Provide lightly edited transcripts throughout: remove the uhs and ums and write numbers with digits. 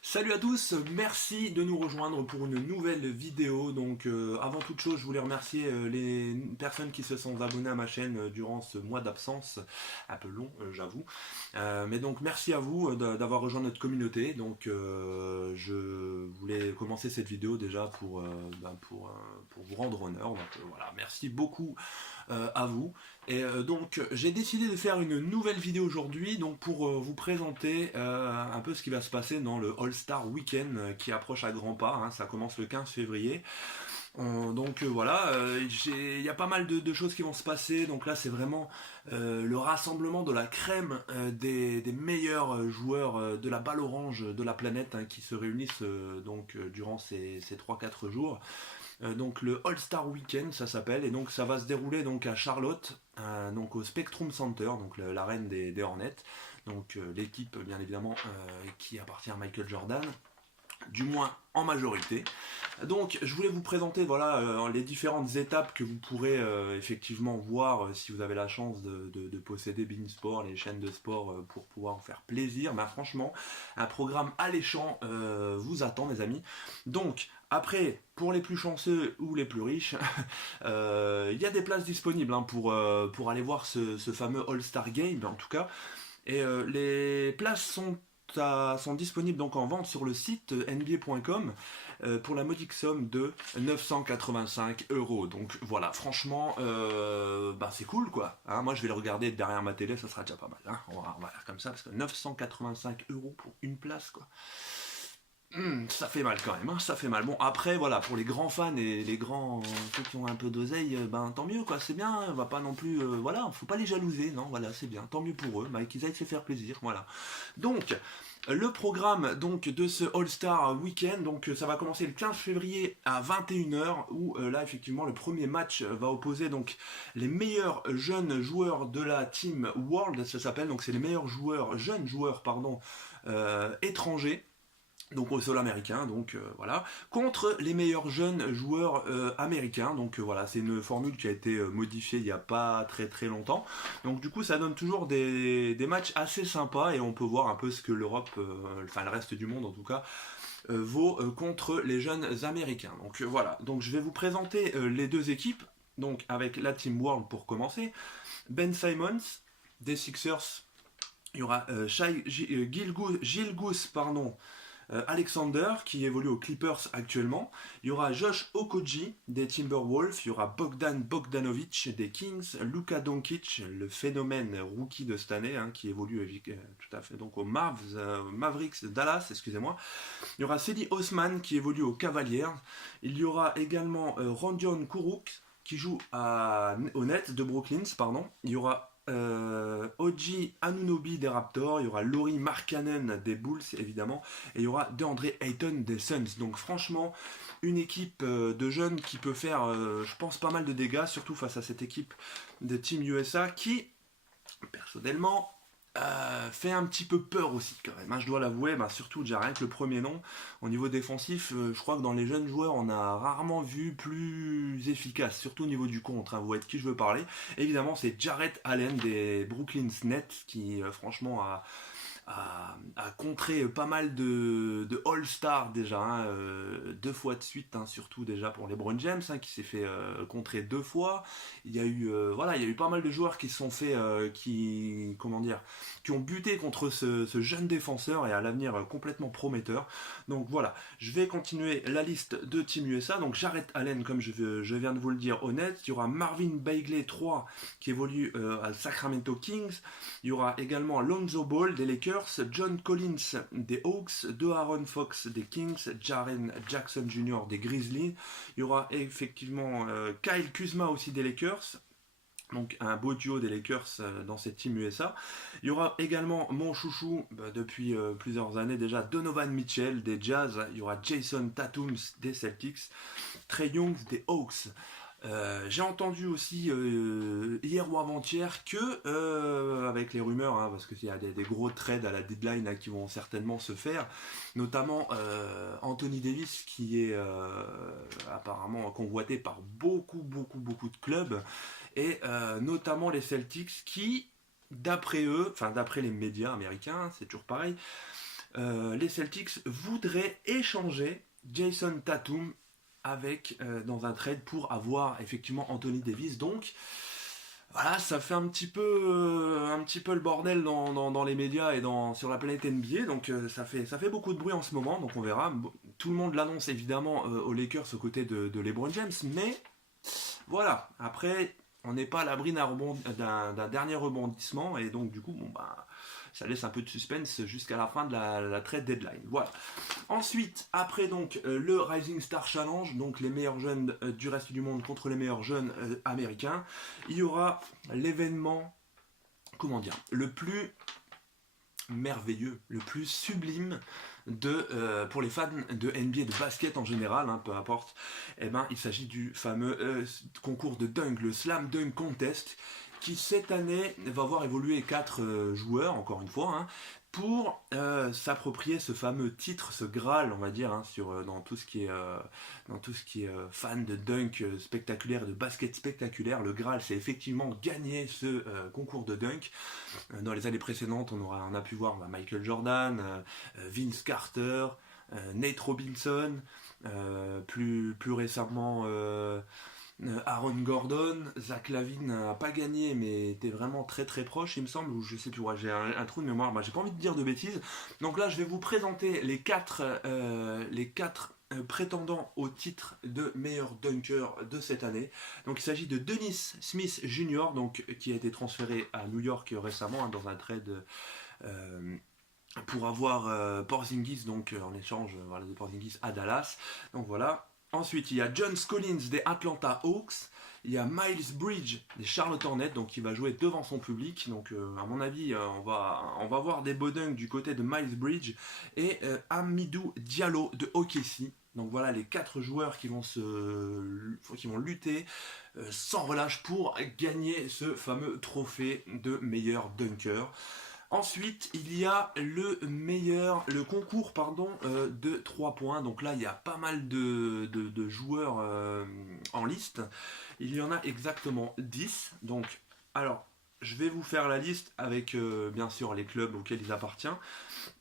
Salut à tous, merci de nous rejoindre pour une nouvelle vidéo. Donc avant toute chose, je voulais remercier les personnes qui se sont abonnées à ma chaîne durant ce mois d'absence, un peu long j'avoue. Mais donc merci à vous d'avoir rejoint notre communauté. Donc je voulais commencer cette vidéo déjà pour vous rendre honneur. Donc voilà, merci beaucoup à vous. Et donc j'ai décidé de faire une nouvelle vidéo aujourd'hui donc pour vous présenter un peu ce qui va se passer dans le All-Star Weekend qui approche à grands pas, hein. Ça commence le 15 février. Donc voilà, il y a pas mal de choses qui vont se passer. Donc là c'est vraiment le rassemblement de la crème des meilleurs joueurs de la balle orange de la planète, hein, qui se réunissent durant ces 3-4 jours. Donc le All-Star Weekend ça s'appelle, et donc ça va se dérouler donc à Charlotte, donc au Spectrum Center, donc l'arène des Hornets, donc l'équipe bien évidemment qui appartient à Michael Jordan, du moins en majorité. Donc je voulais vous présenter voilà les différentes étapes que vous pourrez effectivement voir si vous avez la chance de posséder Beansport, les chaînes de sport, pour pouvoir vous faire plaisir. Mais franchement, un programme alléchant vous attend, mes amis. Donc après, pour les plus chanceux ou les plus riches, il y a des places disponibles, hein, pour aller voir ce fameux All-Star Game en tout cas. Et les places sont disponibles donc en vente sur le site nba.com pour la modique somme de 985 €. Donc voilà, franchement, c'est cool quoi, hein. Moi je vais le regarder derrière ma télé, ça sera déjà pas mal, hein. On va faire comme ça, parce que 985 € pour une place quoi. Ça fait mal quand même, hein, ça fait mal. Bon, après, voilà, pour les grands fans et les grands, ceux qui ont un peu d'oseille, tant mieux, quoi, c'est bien, on va pas non plus, voilà, faut pas les jalouser, non, voilà, c'est bien, tant mieux pour eux, qu'ils aillent se faire plaisir, voilà. Donc, le programme donc de ce All-Star Weekend, donc ça va commencer le 15 février à 21 h, où là, effectivement, le premier match va opposer donc les meilleurs jeunes joueurs de la Team World, ça s'appelle, donc c'est les meilleurs jeunes joueurs, pardon, étrangers, donc au sol américain, donc voilà, contre les meilleurs jeunes joueurs américains. Donc voilà, c'est une formule qui a été modifiée il n'y a pas très très longtemps. Donc du coup, ça donne toujours des matchs assez sympas, et on peut voir un peu ce que l'Europe, enfin le reste du monde en tout cas, vaut contre les jeunes américains. Donc voilà, donc je vais vous présenter les deux équipes, donc avec la Team World pour commencer. Ben Simmons des Sixers, il y aura Gilgeous, pardon, Alexander qui évolue aux Clippers actuellement. Il y aura Josh Okogie des Timberwolves. Il y aura Bogdan Bogdanovic des Kings. Luka Doncic, le phénomène rookie de cette année, hein, qui évolue tout à fait donc aux Mavericks Dallas, excusez-moi. Il y aura Cedi Osman qui évolue aux Cavaliers. Il y aura également Randion Kuruk qui joue aux Nets de Brooklyn, pardon. Il y aura Oji Anunoby des Raptors, il y aura Lauri Markkanen des Bulls évidemment, et il y aura DeAndre Ayton des Suns. Donc franchement, une équipe de jeunes qui peut faire, je pense, pas mal de dégâts, surtout face à cette équipe de Team USA qui, personnellement, fait un petit peu peur aussi quand même, hein, je dois l'avouer, surtout déjà rien que le premier nom. Au niveau défensif, je crois que dans les jeunes joueurs on a rarement vu plus efficace, surtout au niveau du contre, hein. Vous voyez de qui je veux parler. Évidemment c'est Jarrett Allen des Brooklyn Nets qui franchement a contré pas mal de All-Star déjà, hein, 2 fois de suite, hein, surtout déjà pour LeBron James, hein, qui s'est fait contrer 2 fois. Il y a eu voilà, il y a eu pas mal de joueurs qui se sont fait comment dire, qui ont buté contre ce jeune défenseur et à l'avenir complètement prometteur. Donc voilà, je vais continuer la liste de Team USA. Donc Jarrett Allen, comme je viens de vous le dire, honnête. Il y aura Marvin Bagley 3 qui évolue à Sacramento Kings. Il y aura également Lonzo Ball des Lakers, John Collins des Hawks, De'Aaron Fox des Kings, Jaren Jackson Jr. des Grizzlies. Il y aura effectivement Kyle Kuzma aussi des Lakers. Donc un beau duo des Lakers dans cette team USA. Il y aura également mon chouchou depuis plusieurs années déjà, Donovan Mitchell des Jazz. Il y aura Jason Tatum des Celtics, Trae Young des Hawks. J'ai entendu aussi hier ou avant-hier que, avec les rumeurs, hein, parce qu'il y a des gros trades à la deadline là, qui vont certainement se faire, notamment Anthony Davis qui est apparemment convoité par beaucoup de clubs, et notamment les Celtics qui, d'après eux, enfin d'après les médias américains, c'est toujours pareil, les Celtics voudraient échanger Jason Tatum dans un trade pour avoir effectivement Anthony Davis. Donc voilà, ça fait un petit peu le bordel dans les médias et sur la planète NBA. Donc ça fait beaucoup de bruit en ce moment. Donc on verra. Tout le monde l'annonce évidemment aux Lakers aux côtés de LeBron James. Mais voilà, après on n'est pas à l'abri d'un dernier rebondissement. Et donc du coup, ça laisse un peu de suspense jusqu'à la fin de la trade deadline. Voilà. Ensuite, après donc le Rising Star Challenge, donc les meilleurs jeunes du reste du monde contre les meilleurs jeunes américains, il y aura l'événement, le plus merveilleux, le plus sublime pour les fans de NBA, de basket en général, peu importe. Il s'agit du fameux concours de dunk, le Slam Dunk Contest, qui cette année va voir évoluer 4 joueurs, encore une fois, pour s'approprier ce fameux titre, ce Graal, on va dire, dans tout ce qui est fan de dunk spectaculaire, de basket spectaculaire. Le Graal, c'est effectivement gagner ce concours de dunk. Dans les années précédentes, on a pu voir Michael Jordan, Vince Carter, Nate Robinson, plus récemment Aaron Gordon. Zach LaVine n'a pas gagné mais était vraiment très très proche, il me semble, ou je sais plus, j'ai un trou de mémoire, j'ai pas envie de dire de bêtises. Donc là je vais vous présenter les quatre prétendants au titre de meilleur dunker de cette année. Donc il s'agit de Dennis Smith Jr., qui a été transféré à New York récemment dans un trade pour avoir Porzingis, en échange de Porzingis à Dallas. Donc voilà. Ensuite, il y a John Collins des Atlanta Hawks. Il y a Miles Bridges des Charlotte Hornets, qui va jouer devant son public. Donc, à mon avis, on va voir des beaux dunks du côté de Miles Bridges. Et Hamidou Diallo de OKC. Donc voilà les 4 joueurs qui vont lutter sans relâche pour gagner ce fameux trophée de meilleur dunker. Ensuite, il y a le concours de 3 points. Donc là, il y a pas mal de joueurs en liste. Il y en a exactement 10. Donc, alors, je vais vous faire la liste avec, bien sûr, les clubs auxquels ils appartiennent.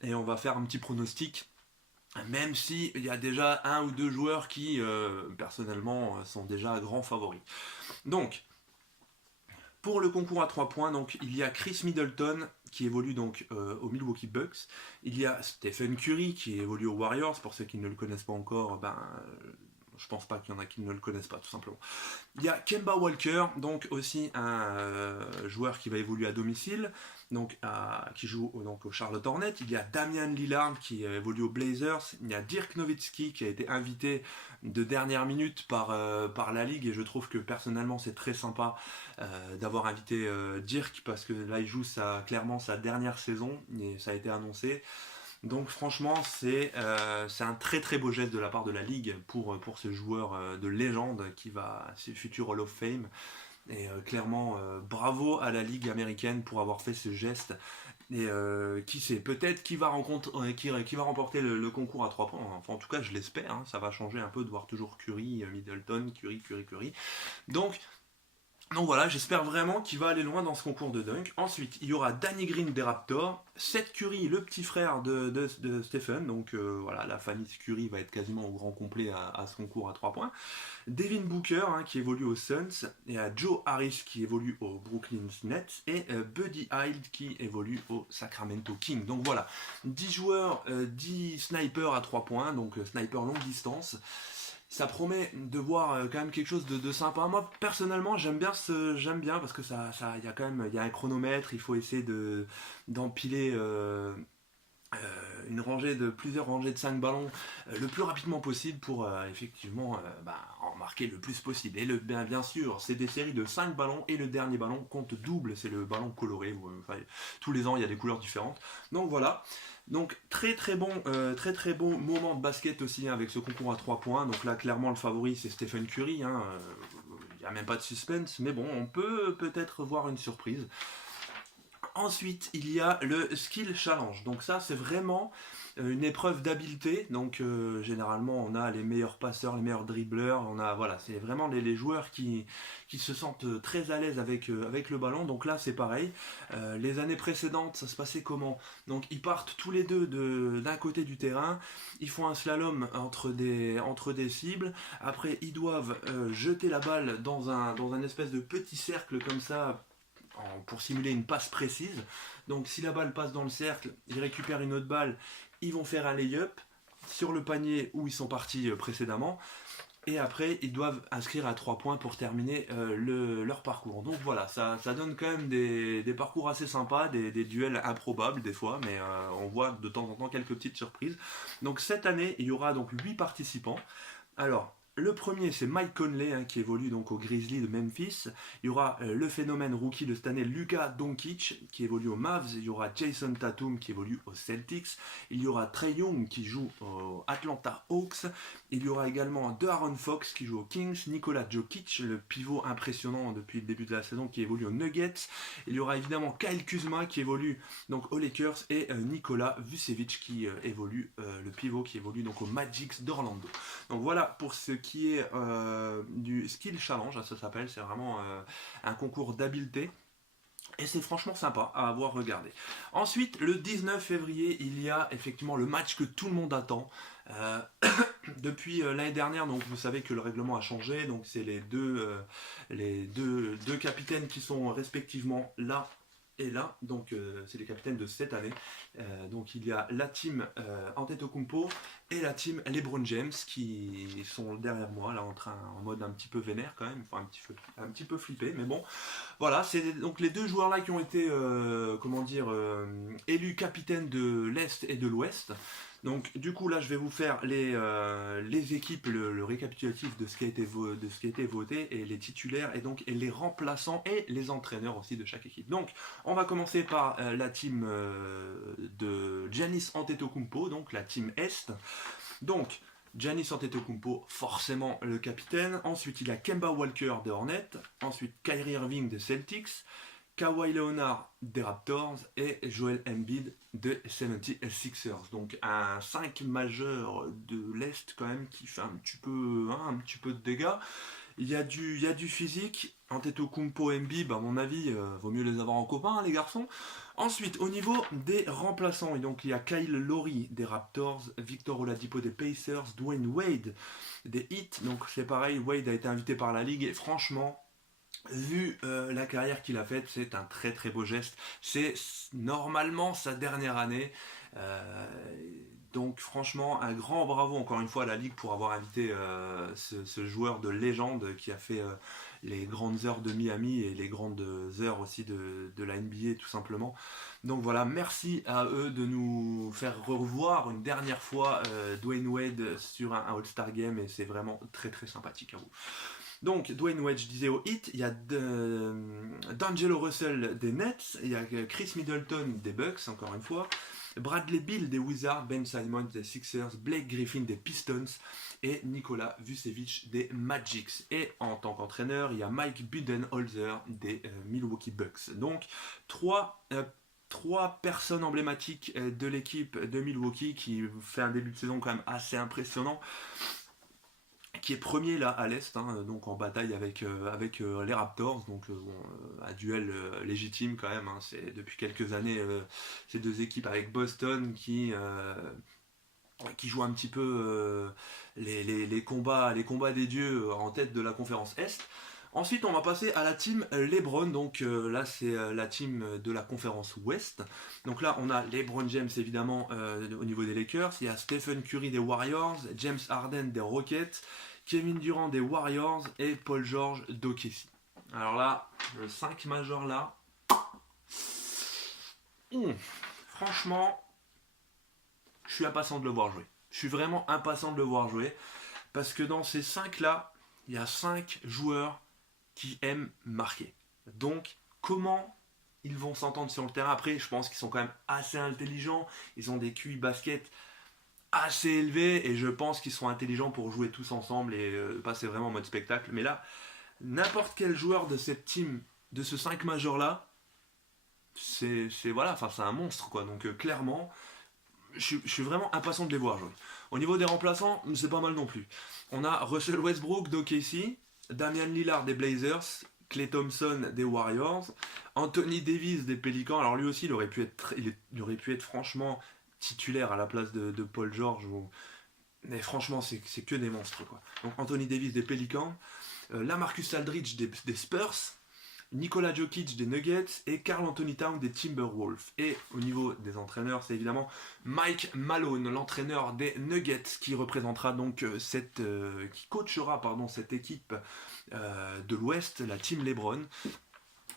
Et on va faire un petit pronostic. Même s'il y a déjà 1 ou 2 joueurs qui, personnellement, sont déjà grands favoris. Donc, pour le concours à 3 points, il y a Chris Middleton qui évolue aux Milwaukee Bucks. Il y a Stephen Curry qui évolue aux Warriors. Pour ceux qui ne le connaissent pas encore, je pense pas qu'il y en a qui ne le connaissent pas, tout simplement. Il y a Kemba Walker, aussi un joueur qui va évoluer à domicile, qui joue au Charlotte Hornets. Il y a Damian Lillard qui évolue aux Blazers. Il y a Dirk Nowitzki qui a été invité de dernière minute par la Ligue, et je trouve que personnellement c'est très sympa d'avoir invité Dirk, parce que là il joue clairement sa dernière saison, et ça a été annoncé. Donc franchement c'est un très très beau geste de la part de la Ligue pour ce joueur de légende c'est le futur Hall of Fame. Et clairement bravo à la Ligue américaine pour avoir fait ce geste. Et qui sait, peut-être qui va remporter le concours à 3 points. Enfin en tout cas je l'espère, ça va changer un peu de voir toujours Curry, Middleton, Curry. Donc voilà, j'espère vraiment qu'il va aller loin dans ce concours de dunk. Ensuite, il y aura Danny Green des Raptors, Seth Curry, le petit frère de Stephen. Donc voilà, la famille Curry va être quasiment au grand complet à ce concours à 3 points. Devin Booker qui évolue aux Suns, et à Joe Harris qui évolue aux Brooklyn Nets, et Buddy Hield qui évolue aux Sacramento Kings. Donc voilà, 10 joueurs, 10 snipers à 3 points, donc sniper longue distance. Ça promet de voir quand même quelque chose de sympa. Moi personnellement j'aime bien parce que il y a un chronomètre, il faut essayer d'empiler plusieurs rangées de 5 ballons le plus rapidement possible pour effectivement en marquer le plus possible. Et bien sûr, c'est des séries de 5 ballons, et le dernier ballon compte double, c'est le ballon coloré. Tous les ans il y a des couleurs différentes. Donc voilà. Donc très très bon moment de basket aussi avec ce concours à 3 points. Donc là clairement le favori c'est Stephen Curry. Il n'y a même pas de suspense, mais bon, on peut peut-être voir une surprise. Ensuite, il y a le Skill Challenge. Donc ça, c'est vraiment une épreuve d'habileté. Donc généralement on a les meilleurs passeurs, les meilleurs dribbleurs, on a voilà, c'est vraiment les joueurs qui se sentent très à l'aise avec le ballon. Donc là c'est pareil. Les années précédentes ça se passait comment? Donc ils partent tous les deux d'un côté du terrain, ils font un slalom entre des cibles, après ils doivent jeter la balle dans un espèce de petit cercle comme ça pour simuler une passe précise. Donc si la balle passe dans le cercle, ils récupèrent une autre balle, ils vont faire un lay-up sur le panier où ils sont partis précédemment. Et après, ils doivent inscrire à 3 points pour terminer leur parcours. Donc voilà, ça donne quand même des parcours assez sympas, des duels improbables des fois, mais on voit de temps en temps quelques petites surprises. Donc cette année, il y aura donc 8 participants. Alors, le premier, c'est Mike Conley, hein, qui évolue donc au Grizzlies de Memphis. Il y aura le phénomène rookie de cette année, Luka Doncic, qui évolue aux Mavs. Il y aura Jason Tatum, qui évolue aux Celtics. Il y aura Trae Young, qui joue aux Atlanta Hawks. Il y aura également De'Aaron Fox, qui joue aux Kings. Nikola Jokic, le pivot impressionnant depuis le début de la saison, qui évolue aux Nuggets. Il y aura évidemment Kyle Kuzma, qui évolue donc aux Lakers. Et Nikola Vucevic, qui évolue, le pivot, qui évolue donc aux Magic d'Orlando. Donc voilà pour ce qui est du Skill Challenge, ça s'appelle, c'est vraiment un concours d'habileté. Et c'est franchement sympa à avoir regardé. Ensuite, le 19 février, il y a effectivement le match que tout le monde attend. Depuis l'année dernière, donc vous savez que le règlement a changé. Donc c'est les deux capitaines qui sont respectivement là et là. Donc c'est les capitaines de cette année. Donc il y a la team Antetokounmpo et la team LeBron James qui sont derrière moi là en mode un petit peu vénère quand même, enfin un petit peu flippé, mais bon voilà, c'est donc les deux joueurs là qui ont été élus capitaines de l'Est et de l'Ouest. Donc du coup là je vais vous faire les équipes, le récapitulatif de ce qui a été voté et les titulaires et donc et les remplaçants et les entraîneurs aussi de chaque équipe. Donc on va commencer par la team de Giannis Antetokounmpo, donc la team Est. Donc Giannis Antetokounmpo, forcément le capitaine. Ensuite il y a Kemba Walker des Hornets. Ensuite Kyrie Irving des Celtics. Kawhi Leonard des Raptors et Joel Embiid des 76ers. Donc un 5 majeur de l'Est quand même qui fait un petit peu de dégâts. Il y a du physique. Antetokounmpo, Embiid, à mon avis, vaut mieux les avoir en copain, hein, les garçons. Ensuite, au niveau des remplaçants, et donc il y a Kyle Lowry des Raptors, Victor Oladipo des Pacers, Dwayne Wade des Heat. Donc c'est pareil, Wade a été invité par la Ligue et franchement, vu la carrière qu'il a faite, c'est un très très beau geste. C'est normalement sa dernière année. Donc franchement, un grand bravo encore une fois à la Ligue pour avoir invité ce joueur de légende qui a fait les grandes heures de Miami et les grandes heures aussi de la NBA tout simplement. Donc voilà, merci à eux de nous faire revoir une dernière fois Dwayne Wade sur un All-Star Game et c'est vraiment très très sympathique à vous. Donc Dwayne Wade, je disais au Heat, il y a D'Angelo Russell des Nets, il y a Chris Middleton des Bucks, encore une fois, Bradley Beal des Wizards, Ben Simmons des Sixers, Blake Griffin des Pistons et Nikola Vucevic des Magics. Et en tant qu'entraîneur, il y a Mike Budenholzer des Milwaukee Bucks. Donc trois personnes emblématiques de l'équipe de Milwaukee qui fait un début de saison quand même assez impressionnant, qui est premier là à l'Est, hein, donc en bataille avec les Raptors, donc un duel légitime quand même, hein, c'est depuis quelques années ces deux équipes avec Boston qui jouent un petit peu les combats des dieux en tête de la conférence Est. Ensuite on va passer à la team LeBron, donc là c'est la team de la conférence Ouest. Donc là on a LeBron James évidemment au niveau des Lakers, il y a Stephen Curry des Warriors, James Harden des Rockets, Kevin Durant des Warriors et Paul George d'OKC. Alors là, le 5 majeur là, franchement, je suis impatient de le voir jouer. Je suis vraiment impatient de le voir jouer parce que dans ces 5 là, il y a 5 joueurs qui aiment marquer. Donc, comment ils vont s'entendre sur le terrain? Après, je pense qu'ils sont quand même assez intelligents, ils ont des QI basket assez élevés et je pense qu'ils sont intelligents pour jouer tous ensemble et passer vraiment en mode spectacle. Mais là, n'importe quel joueur de cette team, de ce 5 majeur là, c'est un monstre quoi. Donc clairement, je suis vraiment impatient de les voir jouer. Au niveau des remplaçants, c'est pas mal non plus. On a Russell Westbrook d'OKC, Damian Lillard des Blazers, Klay Thompson des Warriors, Anthony Davis des Pelicans. Alors lui aussi, il aurait pu être franchement titulaire à la place de Paul George. Mais franchement, c'est que des monstres, quoi. Donc Anthony Davis des Pelicans, Lamarcus Aldridge des Spurs, Nikola Jokic des Nuggets et Karl Anthony Towns des Timberwolves. Et au niveau des entraîneurs, c'est évidemment Mike Malone, l'entraîneur des Nuggets, qui représentera donc qui coachera cette équipe de l'Ouest, la Team LeBron.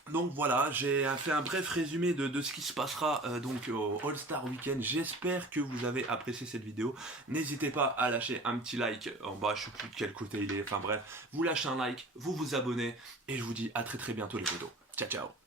Donc voilà, j'ai fait un bref résumé de ce qui se passera donc au All-Star Weekend. J'espère que vous avez apprécié cette vidéo. N'hésitez pas à lâcher un petit like en bas, je sais plus de quel côté il est. Enfin bref, vous lâchez un like, vous vous abonnez et je vous dis à très bientôt les potos. Ciao ciao.